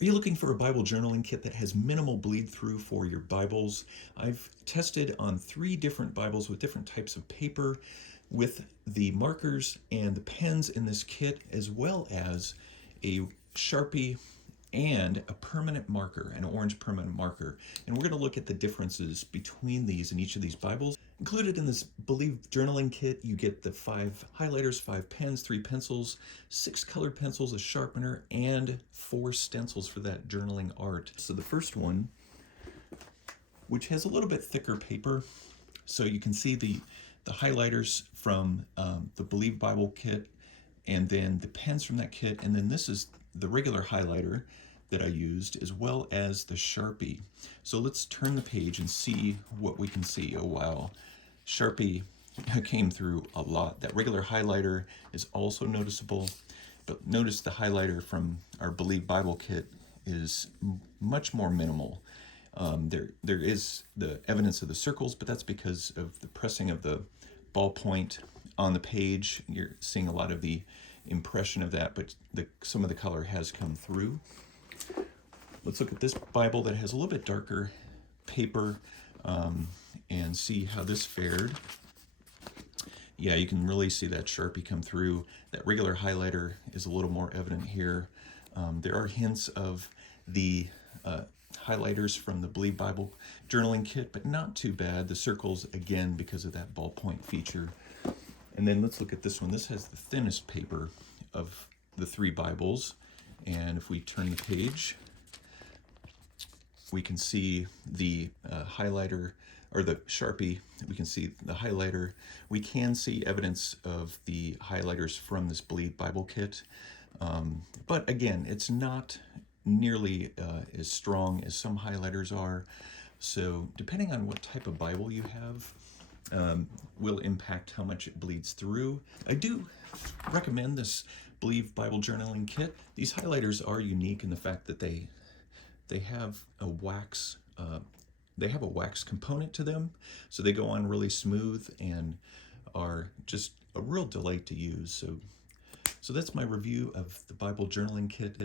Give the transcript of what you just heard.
Are you looking for a Bible journaling kit that has minimal bleed through for your Bibles? I've tested on 3 different Bibles with different types of paper with the markers and the pens in this kit, as well as a Sharpie and a permanent marker, an orange permanent marker. And we're going to look at the differences between these in each of these Bibles. Included in this Blieve journaling kit, you get the 5 highlighters, 5 pens, 3 pencils, 6 colored pencils, a sharpener, and 4 stencils for that journaling art. So the first one, which has a little bit thicker paper, so you can see the highlighters from the Blieve Bible kit, and then the pens from that kit, and then this is the regular highlighter that I used, as well as the Sharpie. So let's turn the page and see what we can see. Oh wow, Sharpie came through a lot. That regular highlighter is also noticeable, but notice the highlighter from our Blieve Bible kit is much more minimal. There is the evidence of the circles, but that's because of the pressing of the ballpoint on the page. You're seeing a lot of the impression of that, but some of the color has come through. Let's look at this Bible that has a little bit darker paper and see how this fared. Yeah, you can really see that Sharpie come through. That regular highlighter is a little more evident here. There are hints of the highlighters from the Blieve Bible journaling kit, but not too bad. The circles, again, because of that ballpoint feature. And then let's look at this one. This has the thinnest paper of the 3 Bibles. And if we turn the page, we can see the highlighter, or the Sharpie. We can see the highlighter. We can see evidence of the highlighters from this Blieve Bible kit. But again, it's not nearly as strong as some highlighters are. So depending on what type of Bible you have, will impact how much it bleeds through. I do recommend this Blieve Bible journaling kit. These highlighters are unique in the fact that they have a wax component to them, so they go on really smooth and are just a real delight to use. So that's my review of the Bible journaling kit.